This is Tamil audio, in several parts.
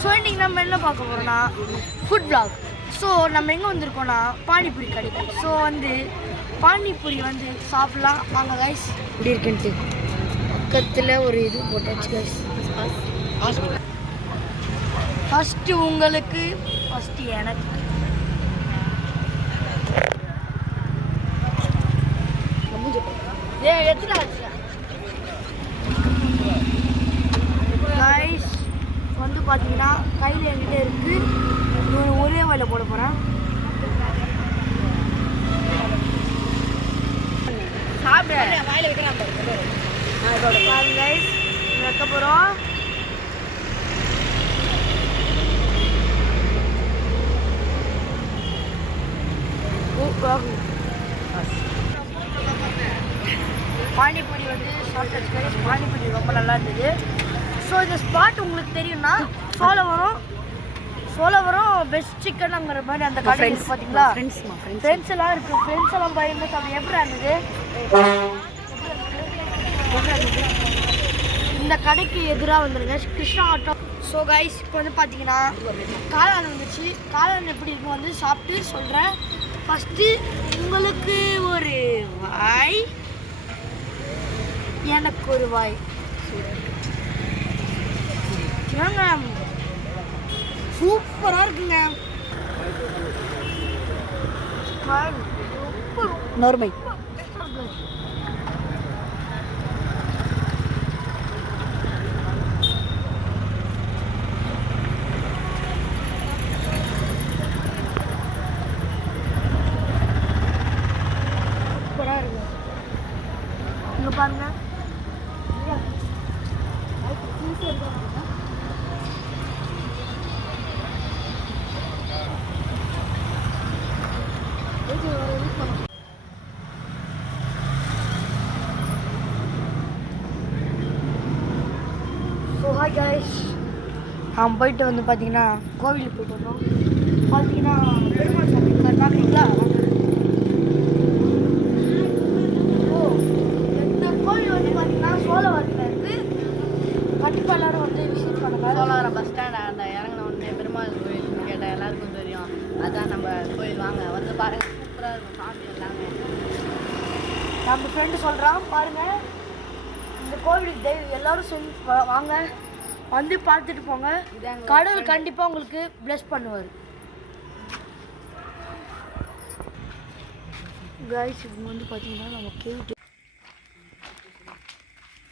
ஸோ இன்றைக்கி நம்ம என்ன பார்க்க போகிறோம்னா ஃபுட் vlog. ஸோ நம்ம எங்கே வந்திருக்கோம்னா பானிபூரி கடைக்கு. ஸோ வந்து பானிபூரி வந்து சாப்பிட்லாம் வாங்க கைஸ். இப்படி இருக்குன்ட்டு பக்கத்தில் ஒரு இது போட்டாச்சு கைஸ். ஃபஸ்ட்டு உங்களுக்கு ஃபஸ்ட்டு எனக்கு கைஸ் வந்து பார்த்தீங்கன்னா கையில் என்கிட்ட இருக்குது. ஒரே வாயில் போட போகிறேன். சாப்பிட வாயில் வைக்கிறேன் கைஸ். வைக்க போகிறோம். பானிபூரி வந்து சாப்பிட்டு கைஸ். பானிபூரி ரொம்ப நல்லா இருந்தது. ஸோ இந்த ஸ்பாட் உங்களுக்கு தெரியும்னா சோழவரம் பெஸ்ட் சிக்கனுங்கிற மாதிரி அந்த கடை பார்த்தீங்களா? ஃப்ரெண்ட்ஸ் எல்லாம் இருக்குது. ஃப்ரெண்ட்ஸ் எல்லாம் பயந்து சாப்பிட்டு எப்படி இருந்தது? இந்த கடைக்கு எதிராக வந்துருங்க கிருஷ்ணா ஆட்டோ. ஸோ கைஸ் இப்போ வந்து பார்த்தீங்கன்னா காளான் வந்துச்சு. காளான் எப்படி இருக்கும் வந்து சாப்பிட்டு சொல்கிறேன். ஃபஸ்ட்டு உங்களுக்கு ஒரு வாய், எனக்கு ஒரு வாய். சூப்பராக இருக்குங்க. நோர்மை சூப்பராக இருக்கு. இங்கே பாருங்க. ஸோ ஹாய் கைஸ், நாம் போயிட்டு வந்து பார்த்தீங்கன்னா கோவிலுக்கு போயிட்டு வந்தோம். பார்த்தீங்கன்னா பெருமாள் சாமி இருக்கார் பார்க்குறீங்களா? ஓ இந்த கோவில் வந்து பார்த்தீங்கன்னா சோழவரத்தில் இருக்குது. கண்டிப்பாக எல்லோரும் வந்து விசிட் பண்ணுங்க. சோழவரம் பஸ் ஸ்டாண்ட் அந்த இறங்கின உடனே பெருமாள் கோயில் கேட்டால் எல்லாருக்கும் தெரியும். அதான் நம்ம கோயில் வாங்க வந்து பாருங்கள். சூப்பராக இருக்கும் சாமி எல்லாமே. நம்ம ஃப்ரெண்டு சொல்கிறான் பாருங்கள். இந்த கோவிலுக்கு எல்லோரும் சொல்லி வாங்க, வந்து பார்த்துட்டு போங்க. கடவுள் கண்டிப்பாக உங்களுக்கு பிளஸ் பண்ணுவார். கைஸ் இப்போ வந்து பார்த்தீங்கன்னா நம்ம கேட்டு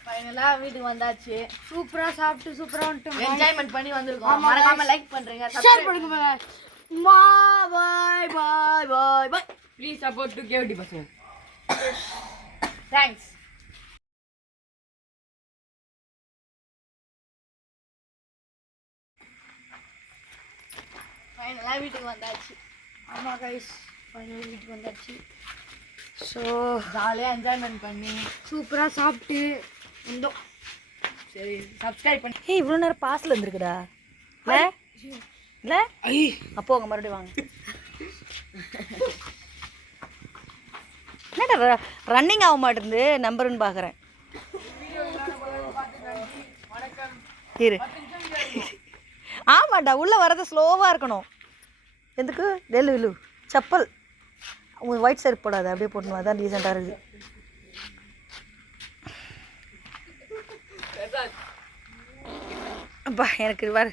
ஃபைனலாக வீட்டுக்கு வந்தாச்சு. சூப்பராக சாப்பிட்டு சூப்பராக வந்துட்டு என்ஜாய்மெண்ட் பண்ணி வந்திருக்கோம். மறக்காம லைக் பண்ணுறீங்க, ஷேர் பண்ணுங்க. பாய் பாய் பாய் பாய். ப்ளீஸ் சப்போர்ட் டு கேவிடி பசங்க. தேங்க்ஸ். ஃபைனலாக வீட்டுக்கு வந்தாச்சு. ஆமாம் கைஸ், ஃபைனலாக வீட்டுக்கு வந்தாச்சு. ஸோ ஜாலியாக என்ஜாய்மெண்ட் பண்ணி சூப்பராக சாப்பிட்டு வந்தோம். சரி சப்ஸ்கிரைப் பண்ணி. இவ்வளோ நேரம் பாஸில் இருந்துருக்குடா இல்லை இல்லை? அப்போ உங்கள் மறுபடியும் வாங்க. என்னடா ரன்னிங் ஆக மாட்டேருந்து நம்பருன்னு பார்க்குறேன். இரு. ஆமாண்டா, உள்ளே வர்றது ஸ்லோவாக இருக்கணும். எதுக்கு வெள்ளு செப்பல் உங்களுக்கு ஒயிட் செருப்பு போடாது, அப்படியே போடணும். அதான் ரீசெண்டாக இருக்குது. அப்பா எனக்கு வர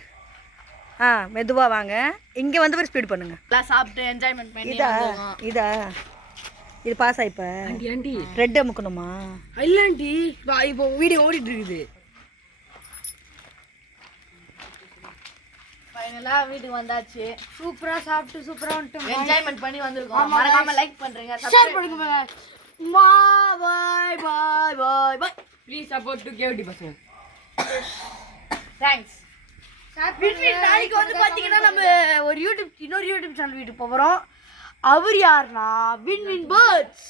மெதுவாக வாங்க. இங்கே வந்து ஒரு ஸ்பீட் பண்ணுங்க. எல்லாம் சாப்பிட்டு என்ஜாய்மெண்ட் பண்ணி இதா இது பாஸ் ஆயிப்ப ஆண்டி ரெட் அமுக்கணுமா? இல்லை ஆண்டி, இப்போ வீடியோ ஓடிட்டு இருக்குது. ஃபைனலாக வீட்டுக்கு வந்தாச்சு. சூப்பராக சாப்பிட்டு சூப்பராக வந்துட்டு என்ஜாய்மெண்ட் பண்ணி வந்திருக்கோம். மறக்காம லைக் பண்ணுறீங்க, ஷேர் பண்ணுங்க. பாய் பாய் பாய் பாய். ப்ளீஸ் சப்போர்ட் டு கேவிடி பசங்க. தேங்க்ஸ். நாளைக்கு வந்து பார்த்தீங்கன்னா நம்ம இன்னொரு யூடியூப் சேனல் வீட்டுக்கு போகிறோம். அவர் யாருன்னா வின் வின் பேர்ட்ஸ்.